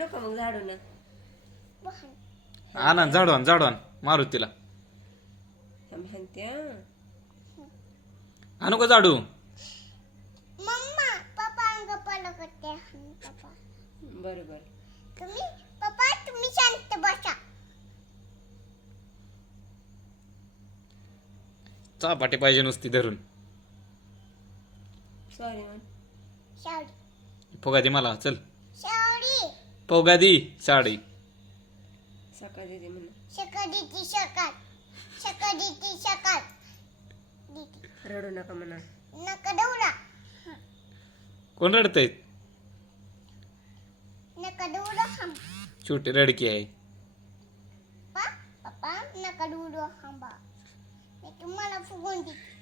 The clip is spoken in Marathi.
आणू का मग झाडू ना आणा झाडवान मारू तिला. म्हणते आणू का झाडू? मम्मा पप्पा गप्पा करते पप्पा. बरोबर. तुम्ही शांत बसा. चापाटी पाहिजे नुसती धरून. सॉरी मन. साडी फुगा दे मला चल. साडी फुगा दी साडी. सकाळ देते म्हणून. सकाळची सकाळ रडू नका म्हणा. नका दौडा. कोण रडतय? नका दौडा हम. छोटी रडकी आहे. पप्पा नका दौडा हम. मी तुम्हाला फुगवून देते.